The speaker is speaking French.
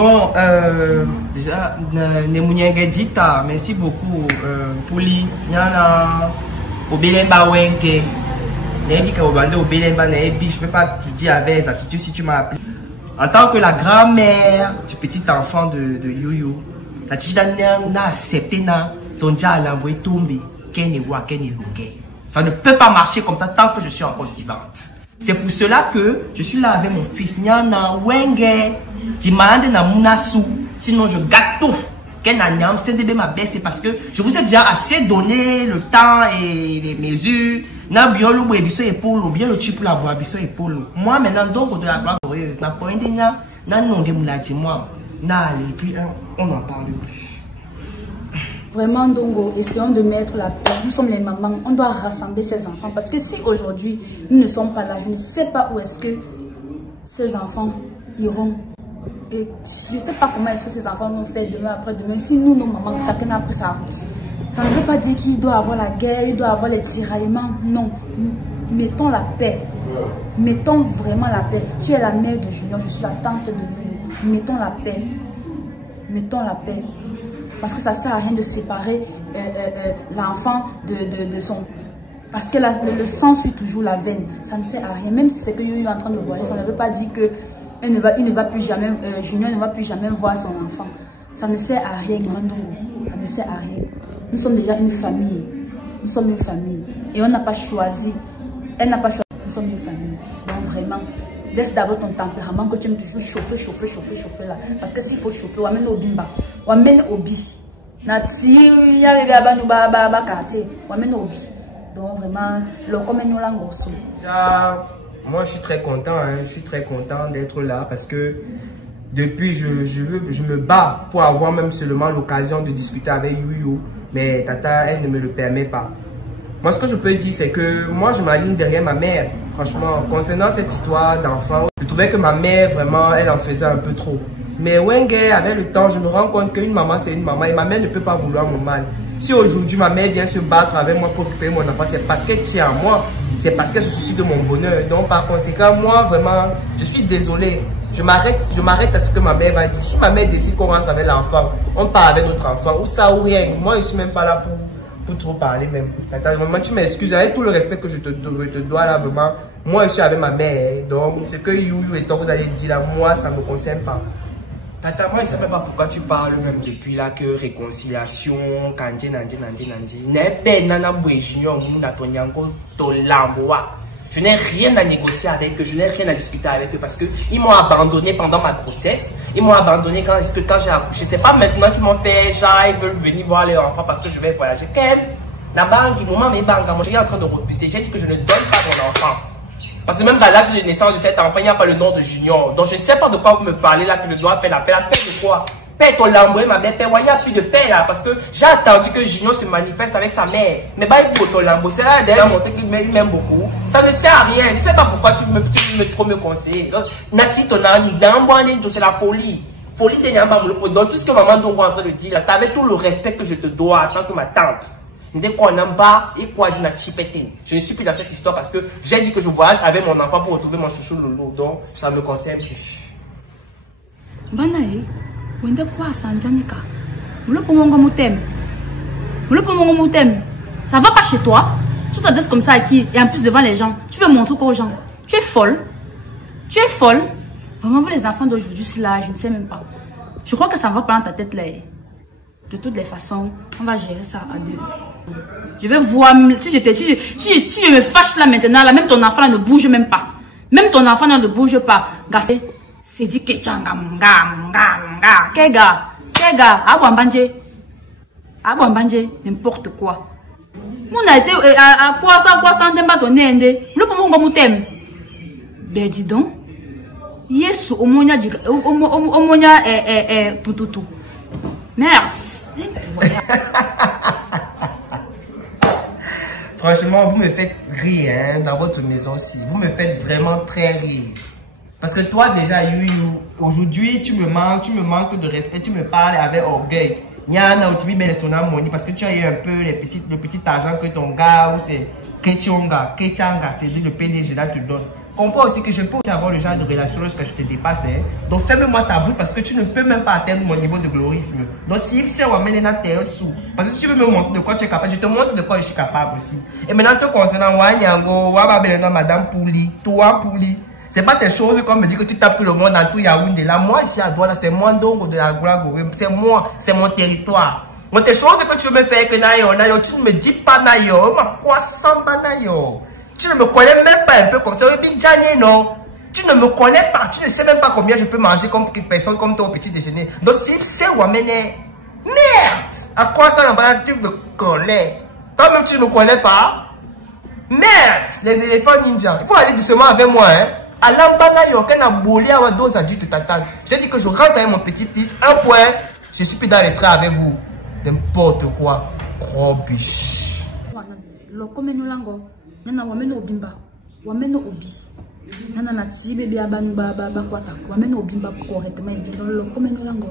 Bon, déjà, Nemunyangedita, merci beaucoup. Pouli, Yana, Obelemba Wenke, Nebika Obande Obelemba Nebi, je peux pas te dire avec les attitudes si tu m'as appelé. En tant que la grand-mère du petit enfant de Yoyo, la Tchida n'a accepté ton dia à l'envoyer tomber, ça ne peut pas marcher comme ça tant que je suis encore vivante. C'est pour cela que je suis là avec mon fils Nyana Wenge, qui m'a demandé na munasu, sinon je gâte tout. C'est ma baisse, c'est parce que je vous ai déjà assez donné le temps et les mesures. Na biolo bo ebiso epolo, bien le type la bo ebiso epolo. Moi maintenant donc de la gloire glorieuse, na point na nonge mulati moi. Na allez puis on en parle plus. Vraiment, Ndongo, essayons de mettre la paix. Nous sommes les mamans, on doit rassembler ces enfants. Parce que si aujourd'hui, nous ne sommes pas là, je ne sais pas où est-ce que ces enfants iront. Et je ne sais pas comment est-ce que ces enfants vont faire demain, après-demain. Si nous, nos mamans, quelqu'un a pris sa route. Ça ne veut pas dire qu'il doit avoir la guerre, il doit avoir les tiraillements. Non. Mettons la paix. Mettons vraiment la paix. Tu es la mère de Junior, je suis la tante de lui. Mettons la paix. Mettons la paix. Parce que ça ne sert à rien de séparer l'enfant de son... Parce que le sang suit toujours la veine. Ça ne sert à rien. Même si c'est que Yoyo est en train de voir, ça ne veut pas dire que il ne va plus jamais, Junior ne va plus jamais voir son enfant. Ça ne sert à rien, ça ne sert à rien. Nous sommes déjà une famille. Nous sommes une famille. Et on n'a pas choisi. Elle n'a pas choisi. Nous sommes une famille. Donc vraiment, laisse d'abord ton tempérament que tu aimes toujours chauffer là. Parce que s'il faut chauffer, on va mener au bimba. On va mener au bi. On va mener au bi. Donc vraiment, moi je suis très content, je suis très content d'être là parce que depuis je me bats pour avoir même seulement l'occasion de discuter avec Yoyo, mais Tata elle ne me le permet pas. Moi ce que je peux dire c'est que moi je m'aligne derrière ma mère. Franchement, concernant cette histoire d'enfant, je trouvais que ma mère vraiment elle en faisait un peu trop. Mais Wenge, avec le temps, je me rends compte qu'une maman, c'est une maman et ma mère ne peut pas vouloir mon mal. Si aujourd'hui ma mère vient se battre avec moi pour occuper mon enfant, c'est parce qu'elle tient à moi, c'est parce qu'elle se soucie de mon bonheur. Donc par conséquent, moi vraiment, je suis désolé. Je m'arrête à ce que ma mère va dire. Si ma mère décide qu'on rentre avec l'enfant, on part avec notre enfant, ou ça ou rien. Moi, je suis même pas là pour trop parler même. Attends, vraiment, tu m'excuses, avec tout le respect que je te dois là, vraiment. Moi, je suis avec ma mère. Donc, ce que Yoyo et toi, vous allez dire là, moi, ça ne me concerne pas. Tata, moi, je ne sais même pas pourquoi tu parles même depuis là que réconciliation, Kandje, Nandi. Je n'ai rien à négocier avec eux, je n'ai rien à discuter avec eux parce qu'ils m'ont abandonné pendant ma grossesse. Ils m'ont abandonné quand j'ai accouché. C'est pas maintenant qu'ils m'ont fait genre, ils veulent venir voir les enfants parce que je vais voyager. Quand même, la banque, moi, je suis en train de refuser. J'ai dit que je ne donne pas mon enfant. Parce que même dans l'acte de naissance de cet enfant, il n'y a pas le nom de Junior. Donc je ne sais pas de quoi vous me parlez là que je dois faire la paix. La paix de quoi? Paix ton lamoué, ma belle paix. Il n'y a plus de paix là. Parce que j'ai attendu que Junior se manifeste avec sa mère. Mais bah, il faut ton lambeau. C'est là d'ailleurs montré qu'il m'aime beaucoup. Ça ne sert à rien. Je ne sais pas pourquoi tu me trop me conseiller. Nati, ton ami, c'est la folie. Folie de Nyamba. Donc tout ce que maman nous est en train de dire là, tu avais tout le respect que je te dois en tant que ma tante. Je ne suis plus dans cette histoire parce que j'ai dit que je voyage avec mon enfant pour retrouver mon chouchou Loulou. Donc, ça me concerne plus. Ça va pas chez toi? Tu t'adresses comme ça à qui? Et en plus devant les gens, tu veux montrer quoi aux gens? Tu es folle? Tu es folle? Vraiment, vous les enfants d'aujourd'hui, c'est là, je ne sais même pas. Je crois que ça va pas dans ta tête là. De toutes les façons, on va gérer ça à deux. Je vais voir, si je me fâche là maintenant, là, même ton enfant là, ne bouge même pas. Même ton enfant là, ne bouge pas. Gassé, c'est dit que tchanga, quel gars, n'importe quoi. Mon a été, à quoi ça, n'aime pas ton nez, le poumon comme t'aimes. Ben dis donc, yes, au monia, tout. Merde. Franchement, vous me faites rire hein, dans votre maison aussi. Vous me faites vraiment très rire. Parce que toi déjà, aujourd'hui, tu me manques de respect, tu me parles avec orgueil. Parce que tu as eu un peu le petit argent que ton gars ou c'est Kechanga, c'est dit le PDG là te donne. comprends aussi que je peux aussi avoir le genre de relation lorsque je te dépasse. Hein. Donc ferme-moi ta bouche parce que tu ne peux même pas atteindre mon niveau de glorisme. Donc si c'est ou amène la terre sous. Parce que si tu veux me montrer de quoi tu es capable, je te montre de quoi je suis capable aussi. Et maintenant te concernant Wanyango, Madame Pouli, toi Pouli. C'est pas tes choses comme me dit que tu tapes tout le monde dans tout Yaoundé. Là, moi ici à Douala, c'est moi Ndongo de la Goulago. C'est moi, c'est mon territoire. Donc tes choses que tu veux me faire que Nayo, tu ne me dis pas Nayo, ma quoi samba Nayo. Tu ne me connais même pas un peu comme ça. Non. Tu ne me connais pas. Tu ne sais même pas combien je peux manger comme personne comme toi au petit déjeuner. Donc si c'est Wamene, merde. À quoi ça tu me connais? Toi-même tu ne me connais pas. Merde. Les éléphants ninja. Il faut aller doucement avec moi. Hein. À l'ambana, il a bolé à dos adulte t'attendre. Je dis que je rentre avec mon petit-fils. Un point. Je suis plus dans les trains avec vous. N'importe quoi. Gros biche. Nana wameno obimba wameno obi nana na tibe bia banu ba kwata wameno obimba correctement dans le komeno lango